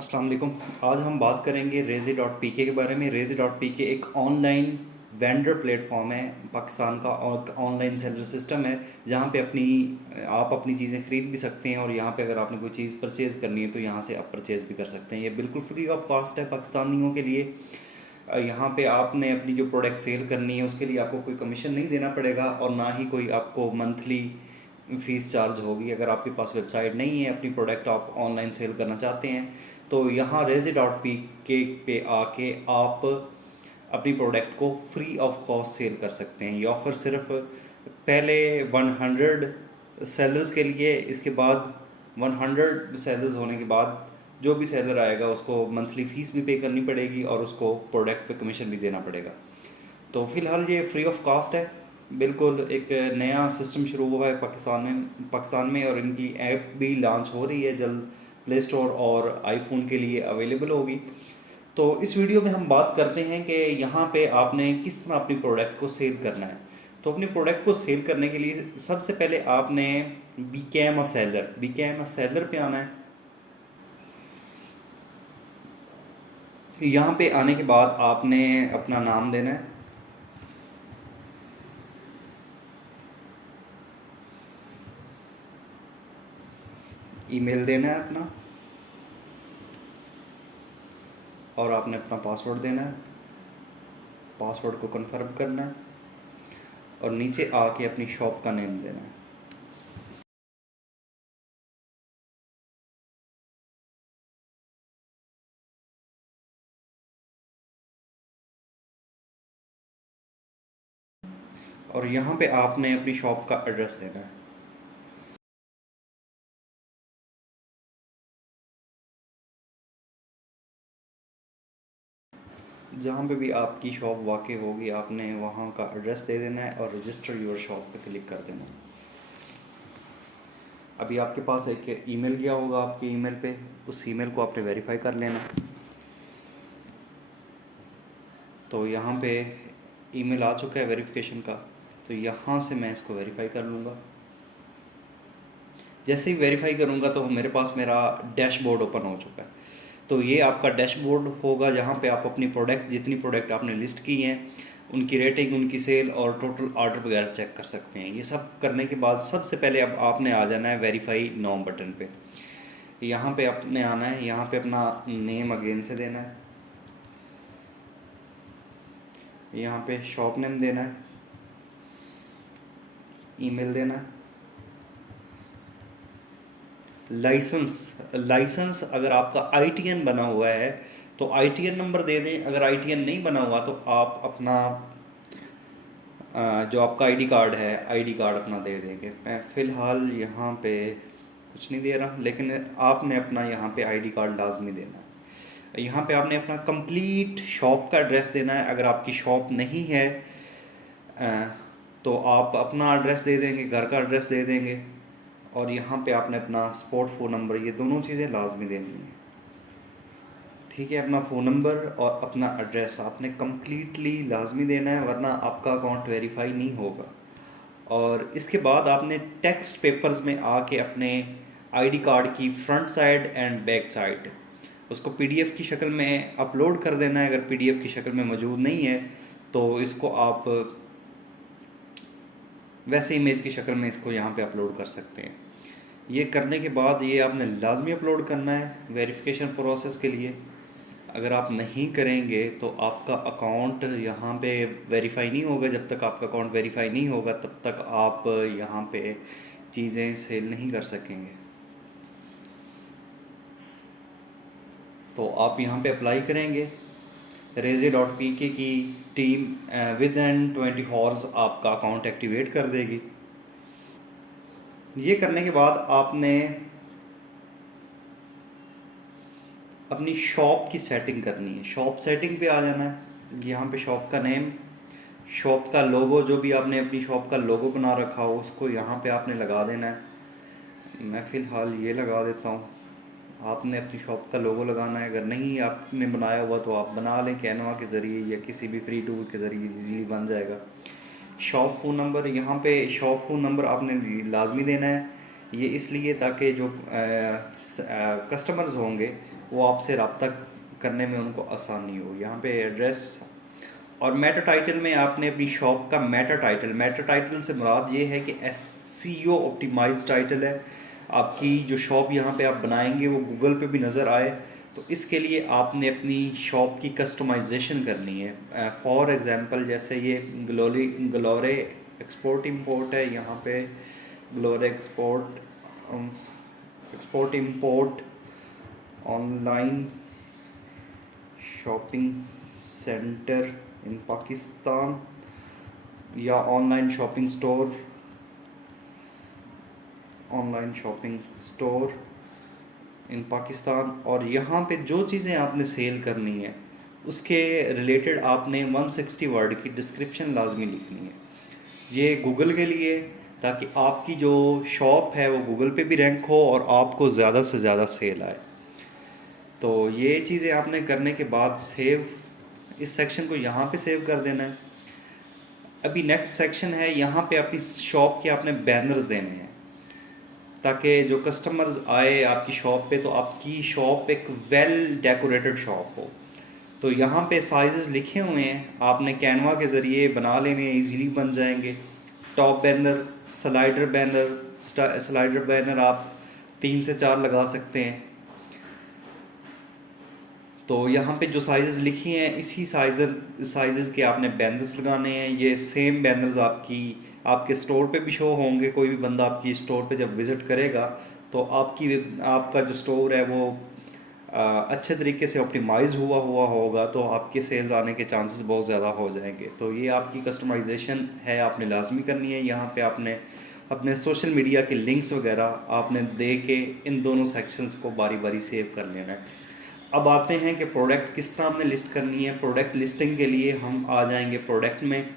अस्सलाम वालेकुम। आज हम बात करेंगे रेज़ी डॉट पी के बारे में। रेज़ी डॉट पी के एक ऑनलाइन वेंडर प्लेटफॉर्म है पाकिस्तान का, और ऑनलाइन सेलर सिस्टम है जहाँ पे आप अपनी चीज़ें ख़रीद भी सकते हैं, और यहाँ पे अगर आपने कोई चीज़ परचेज़ करनी है तो यहाँ से आप परचेज़ भी कर सकते हैं। ये बिल्कुल फ्री ऑफ कॉस्ट है पाकिस्तानियों के लिए। यहाँ पे आपने अपनी जो प्रोडक्ट सेल करनी है उसके लिए आपको कोई कमीशन नहीं देना पड़ेगा, और ना ही कोई आपको मंथली फ़ीस चार्ज होगी। अगर आपके पास वेबसाइट नहीं है, अपनी प्रोडक्ट आप ऑनलाइन सेल करना चाहते हैं, तो यहाँ रेज़ी डॉट पी के पे आके आप अपनी प्रोडक्ट को फ्री ऑफ कॉस्ट सेल कर सकते हैं। ये ऑफ़र सिर्फ पहले 100 सेलर्स के लिए, इसके बाद 100 सेलर्स होने के बाद जो भी सेलर आएगा उसको मंथली फ़ीस भी पे करनी पड़ेगी, और उसको प्रोडक्ट पे कमीशन भी देना पड़ेगा। तो फ़िलहाल ये फ्री ऑफ कॉस्ट है। बिल्कुल एक नया सिस्टम शुरू हुआ है पाकिस्तान में, और इनकी ऐप भी लॉन्च हो रही है जल्द। प्ले स्टोर और आईफोन के लिए अवेलेबल होगी। तो इस वीडियो में हम बात करते हैं कि यहाँ पे आपने किस तरह अपनी प्रोडक्ट को सेल करना है। तो अपनी प्रोडक्ट को सेल करने के लिए सबसे पहले आपने बिकेम अ सेलर पे आना है। यहाँ पे आने के बाद आपने अपना नाम देना है, ईमेल देना है अपना, और आपने अपना पासवर्ड देना है। पासवर्ड को कंफर्म करना है, और नीचे आके अपनी शॉप का नेम देना है। और यहाँ पे आपने अपनी शॉप का एड्रेस देना है। जहाँ पे भी आपकी शॉप वाक़ई होगी आपने वहाँ का एड्रेस दे देना है, और रजिस्टर योर शॉप पे क्लिक कर देना है। अभी आपके पास एक ईमेल गया होगा आपके ईमेल पे, उस ईमेल को आपने वेरीफाई कर लेना। तो यहाँ पे ईमेल आ चुका है वेरिफिकेशन का, तो यहाँ से मैं इसको वेरीफाई कर लूँगा। जैसे ही वेरीफाई करूँगा तो मेरे पास मेरा डैशबोर्ड ओपन हो चुका है। तो ये आपका डैशबोर्ड होगा जहाँ पे आप अपनी प्रोडक्ट, जितनी प्रोडक्ट आपने लिस्ट की हैं, उनकी रेटिंग, उनकी सेल और टोटल ऑर्डर वगैरह चेक कर सकते हैं। ये सब करने के बाद सबसे पहले अब आपने आ जाना है वेरीफाई नाउ बटन पे। यहाँ पे आपने आना है, यहाँ पे अपना नेम अगेन से देना है, यहाँ पे शॉप नेम देना है, ईमेल देना है, लाइसेंस अगर आपका आईटीएन बना हुआ है तो आईटीएन नंबर दे दें। अगर आईटीएन नहीं बना हुआ तो आप अपना जो आपका आईडी कार्ड है, आईडी कार्ड अपना दे देंगे। मैं फ़िलहाल यहाँ पे कुछ नहीं दे रहा, लेकिन आपने अपना यहाँ पे आईडी कार्ड लाजमी देना है। यहाँ पे आपने अपना कंप्लीट शॉप का एड्रेस देना है। अगर आपकी शॉप नहीं है तो आप अपना एड्रेस दे देंगे, घर का एड्रेस दे देंगे, और यहाँ पे आपने अपना स्पॉट फ़ोन नंबर, ये दोनों चीज़ें लाजमी देनी है। ठीक है, अपना फ़ोन नंबर और अपना एड्रेस आपने कम्प्लीटली लाजमी देना है, वरना आपका अकाउंट वेरीफाई नहीं होगा। और इसके बाद आपने टेक्स्ट पेपर्स में आके अपने आईडी कार्ड की front side and back side उसको पीडीएफ की शक्ल में अपलोड कर देना है। अगर पीडीएफ की शक्ल में मौजूद नहीं है तो इसको आप वैसे इमेज की शक्ल में इसको यहाँ पे अपलोड कर सकते हैं। ये करने के बाद ये आपने लाजमी अपलोड करना है वेरिफिकेशन प्रोसेस के लिए। अगर आप नहीं करेंगे तो आपका अकाउंट यहाँ पे वेरीफाई नहीं होगा। जब तक आपका अकाउंट वेरीफाई नहीं होगा तब तक आप यहाँ पे चीज़ें सेल नहीं कर सकेंगे। तो आप यहाँ पे अप्लाई करेंगे, रेज़ी डॉट पी के की टीम विद इन 20 हॉर्स आपका अकाउंट एक्टिवेट कर देगी। ये करने के बाद आपने अपनी शॉप की सेटिंग करनी है। शॉप सेटिंग पे आ जाना है। यहाँ पे शॉप का नेम, शॉप का लोगो, जो भी आपने अपनी शॉप का लोगो बना रखा हो उसको यहाँ पे आपने लगा देना है। मैं फ़िलहाल ये लगा देता हूँ। आपने अपनी शॉप का लोगो लगाना है। अगर नहीं आपने बनाया हुआ तो आप बना लें कैनवा के ज़रिए, या किसी भी फ्री टूल के ज़रिए इजीली बन जाएगा। शॉप फ़ोन नंबर, यहाँ पे शॉप फ़ोन नंबर आपने लाजमी देना है। ये इसलिए ताकि जो कस्टमर्स होंगे वो आपसे रब्ता करने में उनको आसानी हो। यहाँ पे एड्रेस और मेटा टाइटल में आपने अपनी शॉप का मेटा टाइटल से मुराद ये है कि एसईओ ऑप्टिमाइज्ड टाइटल है। आपकी जो शॉप यहाँ पे आप बनाएंगे वो गूगल पे भी नज़र आए, तो इसके लिए आपने अपनी शॉप की कस्टमाइजेशन करनी है। फॉर एग्ज़ाम्पल जैसे ये ग्लोरे एक्सपोर्ट इंपोर्ट है, यहाँ पे ग्लोरे export import online shopping centre in Pakistan, या online shopping store in Pakistan. और यहाँ पे जो चीज़ें आपने सेल करनी है उसके रिलेटेड आपने 160 वर्ड की डिस्क्रिप्शन लाजमी लिखनी है। ये गूगल के लिए, ताकि आपकी जो शॉप है वो गूगल पे भी रैंक हो और आपको ज़्यादा से ज़्यादा सेल आए। तो ये चीज़ें आपने करने के बाद सेव, इस सेक्शन को यहाँ पे सेव कर देना है। अभी नेक्स्ट सेक्शन है, यहाँ पे अपनी शॉप के आपने बैनर्स देने हैं, ताकि जो कस्टमर्स आए आपकी शॉप पे तो आपकी शॉप एक वेल डेकोरेटेड शॉप हो। तो यहाँ पे साइजेस लिखे हुए हैं, आपने कैनवा के ज़रिए बना लेने हैं, इजीली बन जाएंगे। टॉप बैनर, स्लाइडर बैनर आप 3 से 4 लगा सकते हैं। तो यहाँ पे जो साइजेस लिखे हैं इसी साइजेस के आपने बैनर्स लगाने हैं। ये सेम बैनर्स आपके स्टोर पे भी शो होंगे। कोई भी बंदा आपकी स्टोर पे जब विज़िट करेगा तो आपका जो स्टोर है वो अच्छे तरीके से ऑप्टिमाइज हुआ होगा, तो आपके सेल्स आने के चांसेस बहुत ज़्यादा हो जाएंगे। तो ये आपकी कस्टमाइजेशन है, आपने लाजमी करनी है। यहाँ पे आपने अपने सोशल मीडिया के लिंक्स वगैरह आपने दे के इन दोनों सेक्शंस को बारी बारी सेव कर लेना है। अब आते हैं कि प्रोडक्ट किस तरह हमने लिस्ट करनी है। प्रोडक्ट लिस्टिंग के लिए हम आ जाएंगे प्रोडक्ट में।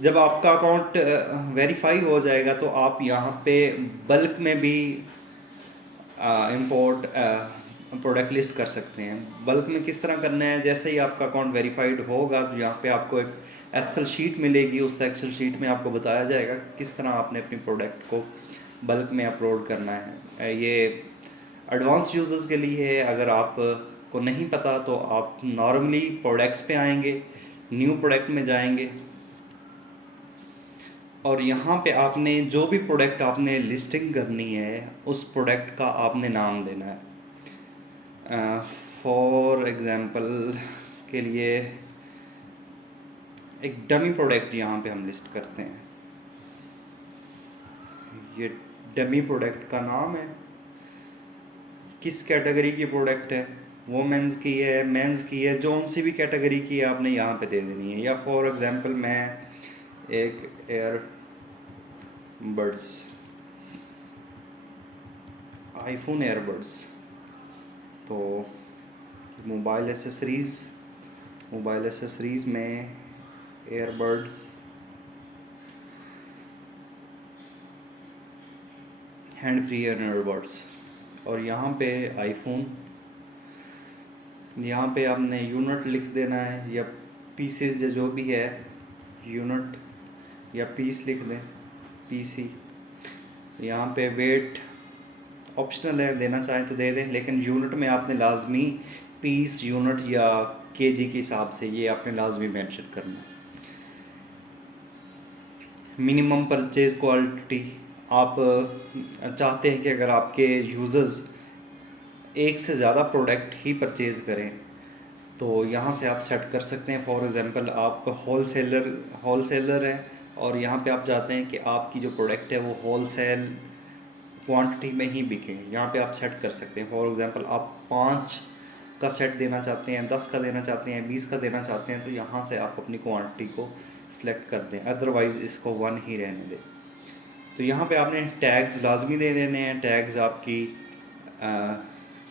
जब आपका अकाउंट वेरीफाई हो जाएगा तो आप यहाँ पे बल्क में भी इंपोर्ट प्रोडक्ट लिस्ट कर सकते हैं। बल्क में किस तरह करना है, जैसे ही आपका अकाउंट वेरीफाइड होगा तो यहाँ पे आपको एक एक्सेल शीट मिलेगी। उस एक्सेल शीट में आपको बताया जाएगा किस तरह आपने अपनी प्रोडक्ट को बल्क में अपलोड करना है। ये एडवांस यूज़र्स के लिए है। अगर आप को नहीं पता तो आप नॉर्मली प्रोडक्ट्स पे आएंगे, न्यू प्रोडक्ट में जाएंगे और यहाँ पे आपने जो भी प्रोडक्ट आपने लिस्टिंग करनी है उस प्रोडक्ट का आपने नाम देना है। फॉर एग्ज़ाम्पल के लिए एक डमी प्रोडक्ट यहाँ पे हम लिस्ट करते हैं। ये डमी प्रोडक्ट का नाम है, किस कैटेगरी की प्रोडक्ट है, वोमेंस की है, मेंस की है, जो सी भी कैटेगरी की है आपने यहाँ पे दे देनी है। या फॉर एग्ज़ाम्पल मैं एक एयरबड्स, आईफोन एयरबड्स, तो मोबाइल एसेसरीज़ में एयरबड्स हैंड फ्री एयरबड्स, और यहाँ पे आईफोन, यहाँ पे आपने यूनिट लिख देना है या पीसेस या जो भी है, यूनिट या पीस लिख दें, पीसी। यहाँ पे वेट ऑप्शनल है, देना चाहें तो दे दें, लेकिन यूनिट में आपने लाजमी पीस, यूनिट या केजी के हिसाब से ये आपने लाजमी मेंशन करना है। मिनिमम परचेज क्वालिटी, आप चाहते हैं कि अगर आपके यूज़र्स एक से ज़्यादा प्रोडक्ट ही परचेज़ करें तो यहाँ से आप सेट कर सकते हैं। फॉर एग्ज़ाम्पल आप होलसेलर हैं और यहाँ पे आप चाहते हैं कि आपकी जो प्रोडक्ट है वो होलसेल क्वांटिटी में ही बिके, यहाँ पे आप सेट कर सकते हैं। फॉर एग्ज़ाम्पल आप 5 का सेट देना चाहते हैं, 10 का देना चाहते हैं, 20 का देना चाहते हैं, तो यहाँ से आप अपनी क्वांटिटी को सिलेक्ट कर दें, अदरवाइज़ इसको 1 ही रहने दें। तो यहाँ पे आपने टैग्स लाजमी दे देने हैं। टैग्स आपकी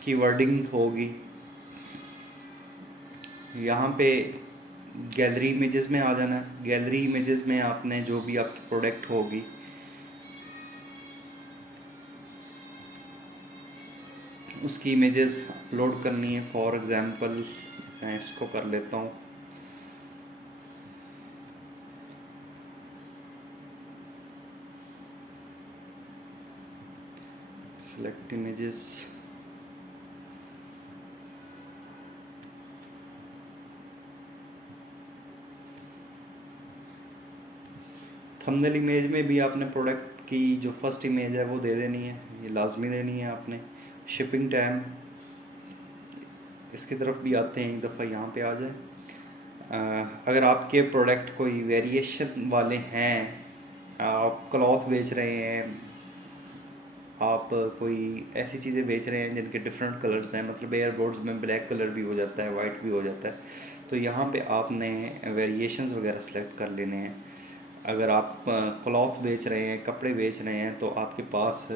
कीवर्डिंग होगी। यहाँ पे गैलरी इमेजेस में आ जाना है। गैलरी इमेजेस में आपने जो भी आपकी प्रोडक्ट होगी उसकी इमेजेस अपलोड करनी है। फॉर एग्ज़ाम्पल मैं इसको कर लेता हूँ, सेलेक्ट इमेजेस, थंबनेल इमेज में भी आपने प्रोडक्ट की जो फर्स्ट इमेज है वो दे देनी है, ये लाजमी देनी है आपने। शिपिंग टाइम, इसकी तरफ भी आते हैं, एक दफ़ा यहाँ पे आ जाए। अगर आपके प्रोडक्ट कोई वेरिएशन वाले हैं, आप क्लॉथ बेच रहे हैं, आप कोई ऐसी चीज़ें बेच रहे हैं जिनके डिफरेंट कलर्स हैं, मतलब एयरबोर्ड्स में ब्लैक कलर भी हो जाता है, वाइट भी हो जाता है, तो यहाँ पे आपने वेरिएशंस वगैरह सेलेक्ट कर लेने हैं। अगर आप क्लॉथ बेच रहे हैं, कपड़े बेच रहे हैं, तो आपके पास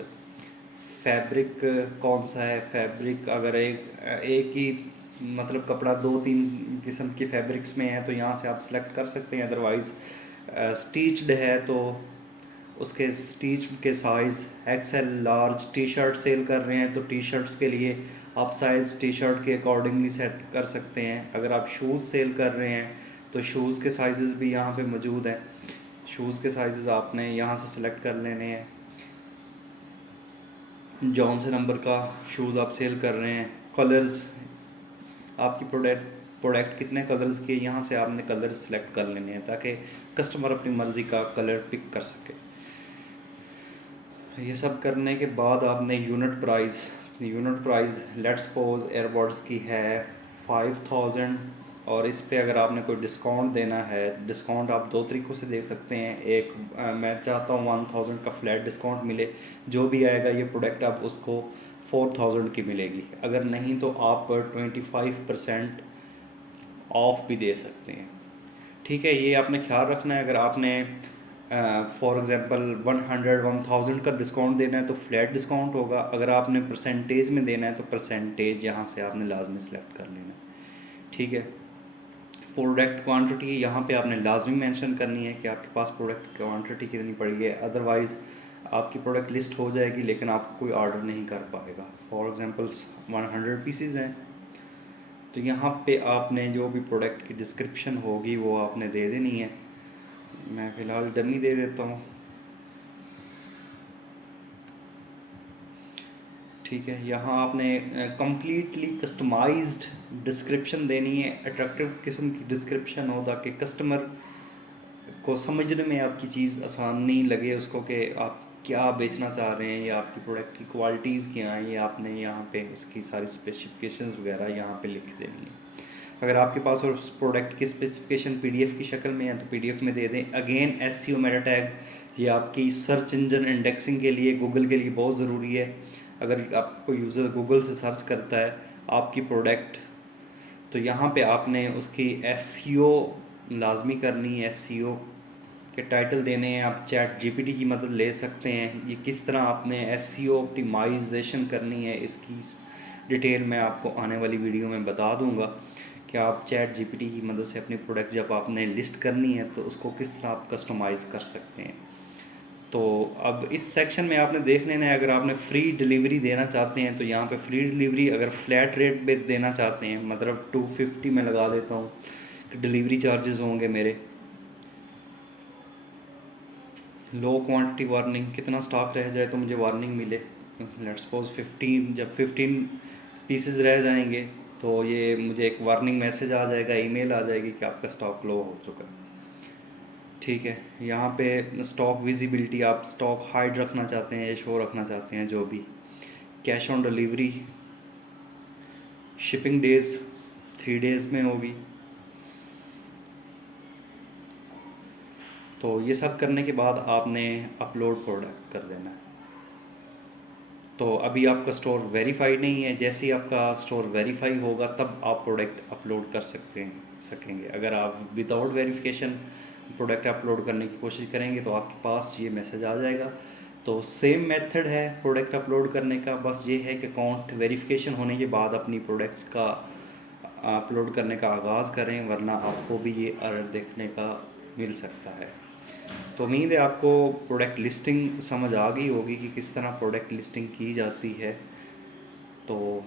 फैब्रिक कौन सा है, फैब्रिक अगर एक ही मतलब कपड़ा दो तीन किस्म की फैब्रिक्स में है तो यहाँ से आप सेलेक्ट कर सकते हैं। अदरवाइज़ स्टिच्ड है तो उसके स्टिच के size XL large, T shirt sale कर रहे हैं तो टी शर्ट्स के लिए आप साइज़ टी शर्ट के अकॉर्डिंगली सेट कर सकते हैं। अगर आप शूज़ सेल कर रहे हैं तो शूज़ के साइज़ भी यहाँ पे मौजूद हैं, शूज़ के साइज़ आपने यहाँ से सिलेक्ट कर लेने हैं। जौन से नंबर का शूज़ आप सेल कर रहे हैं, कलर्स, आपकी प्रोडक्ट कितने कलर्स के, यहाँ से आपने कलर सेलेक्ट कर लेने हैं ताकि कस्टमर अपनी मर्ज़ी का कलर पिक कर सके। ये सब करने के बाद आपने unit price let's suppose airbuds की है 5000, और इस पे अगर आपने कोई डिस्काउंट देना है, डिस्काउंट आप दो तरीक़ों से दे सकते हैं। एक, मैं चाहता हूँ 1000 का फ्लैट डिस्काउंट मिले, जो भी आएगा ये प्रोडक्ट आप उसको 4000 की मिलेगी। अगर नहीं तो आप 25% ऑफ भी दे सकते हैं। ठीक है, ये आपने ख्याल रखना है। अगर आपने फॉर एग्ज़ाम्पल 1000 का डिस्काउंट देना है तो फ्लैट डिस्काउंट होगा। अगर आपने परसेंटेज में देना है तो परसेंटेज यहाँ से आपने लाजमी सेलेक्ट कर लेना है। ठीक है, प्रोडक्ट क्वांटिटी यहाँ पे आपने लाजमी मेंशन करनी है कि आपके पास प्रोडक्ट क्वांटिटी कितनी पड़ी है, अदरवाइज़ आपकी प्रोडक्ट लिस्ट हो जाएगी लेकिन आपको कोई ऑर्डर नहीं कर पाएगा। फॉर एग्ज़ाम्पल 100 पीसीज़ हैं तो यहाँ पे आपने जो भी प्रोडक्ट की डिस्क्रिप्शन होगी वो आपने दे देनी है। मैं फ़िलहाल डमी दे देता हूँ। ठीक है, यहाँ आपने कम्प्लीटली कस्टमाइज्ड डिस्क्रिप्शन देनी है, अट्रैक्टिव किस्म की डिस्क्रिप्शन हो ताकि कस्टमर को समझने में आपकी चीज़ आसान नहीं लगे उसको कि आप क्या बेचना चाह रहे हैं या आपकी प्रोडक्ट की क्वालिटीज़ क्या हैं। ये आपने यहाँ पे उसकी सारी स्पेसिफिकेशंस वगैरह यहाँ पे लिख देनी है। अगर आपके पास उस प्रोडक्ट की स्पेसिफिकेशन पीडीएफ की शक्ल में है तो पीडीएफ में दे दें। अगेन एसईओ मेटा टैग, ये आपकी सर्च इंजन इंडेक्सिंग के लिए, गूगल के लिए बहुत ज़रूरी है। अगर आपको यूज़र गूगल से सर्च करता है आपकी प्रोडक्ट तो यहाँ पे आपने उसकी एसईओ लाजमी करनी है। एसईओ के टाइटल देने हैं, आप चैट जीपीटी की मदद ले सकते हैं। ये किस तरह आपने एसईओ ऑप्टिमाइजेशन करनी है इसकी डिटेल मैं आपको आने वाली वीडियो में बता दूंगा कि आप चैट जीपीटी की मदद से अपनी प्रोडक्ट जब आपने लिस्ट करनी है तो उसको किस तरह आप कस्टमाइज़ कर सकते हैं। तो अब इस सेक्शन में आपने देख लेना है। अगर आपने फ्री डिलीवरी देना चाहते हैं तो यहाँ पे फ्री डिलीवरी, अगर फ्लैट रेट पे देना चाहते हैं मतलब 250 में लगा देता हूँ कि डिलीवरी चार्जेस होंगे मेरे। लो क्वांटिटी वार्निंग, कितना स्टॉक रह जाए तो मुझे वार्निंग मिले। लेट्स सपोज 15, जब 15 पीसेस रह जाएंगे तो ये मुझे एक वार्निंग मैसेज आ जाएगा, ईमेल आ जाएगी कि आपका स्टॉक लो हो चुका है। ठीक है, यहाँ पे स्टॉक विजिबिलिटी, आप स्टॉक हाइड रखना चाहते हैं या शो रखना चाहते हैं, जो भी। Cash on delivery, shipping days 3 days में होगी। तो ये सब करने के बाद आपने अपलोड प्रोडक्ट कर देना है। तो अभी आपका स्टोर वेरीफाइड नहीं है, जैसे ही आपका स्टोर वेरीफाई होगा तब आप प्रोडक्ट अपलोड कर सकेंगे। अगर आप विदाउट वेरिफिकेशन प्रोडक्ट अपलोड करने की कोशिश करेंगे तो आपके पास ये मैसेज आ जाएगा। तो सेम मेथड है प्रोडक्ट अपलोड करने का, बस ये है कि अकाउंट वेरिफिकेशन होने के बाद अपनी प्रोडक्ट्स का अपलोड करने का आगाज़ करें, वरना आपको भी ये एरर देखने का मिल सकता है। तो उम्मीद है आपको प्रोडक्ट लिस्टिंग समझ आ गई होगी कि किस तरह प्रोडक्ट लिस्टिंग की जाती है। तो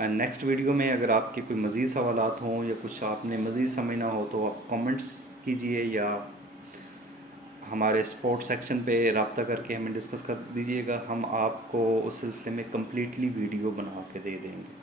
नेक्स्ट वीडियो में अगर आपके कोई मज़ीद सवालात हों या कुछ आपने मज़ीद समझना हो तो आप कमेंट्स कीजिए या हमारे सपोर्ट सेक्शन पे रब्ता करके हमें डिस्कस कर दीजिएगा। हम आपको उस सिलसिले में कम्प्लीटली वीडियो बना के दे देंगे।